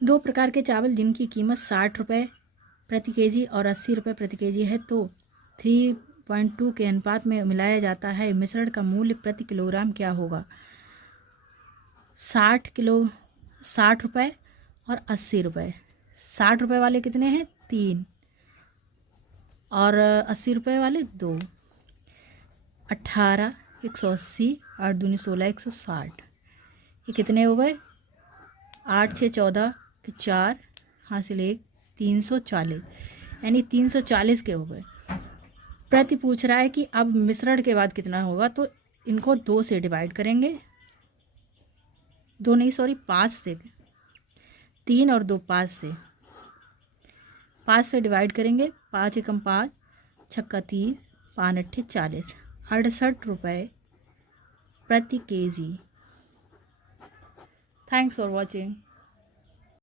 दो प्रकार के चावल जिनकी कीमत 60 रुपये प्रति केजी और 80 रुपये प्रति केजी है तो 3:2 के अनुपात में मिलाया जाता है। मिश्रण का मूल्य प्रति किलोग्राम क्या होगा? 60 रुपये और 80 रुपये। 60 रुपये वाले कितने हैं? 3, और 80 रुपये वाले 2। 18, 180, 8 दूनी 16, 160। ये कितने हो गए? 8 6 14 के 4 हासिल 1, 340, यानी 340 के हो गए। प्रति पूछ रहा है कि अब मिश्रण के बाद कितना होगा, तो इनको 2 से डिवाइड करेंगे। 2 नहीं, सॉरी, 5 से। 3 और 2 5 से। 5 से डिवाइड करेंगे। 5 एकम 5, छक्का 30, 5 अट्ठे 40। 68 रुपये प्रति केजी। Thanks for watching.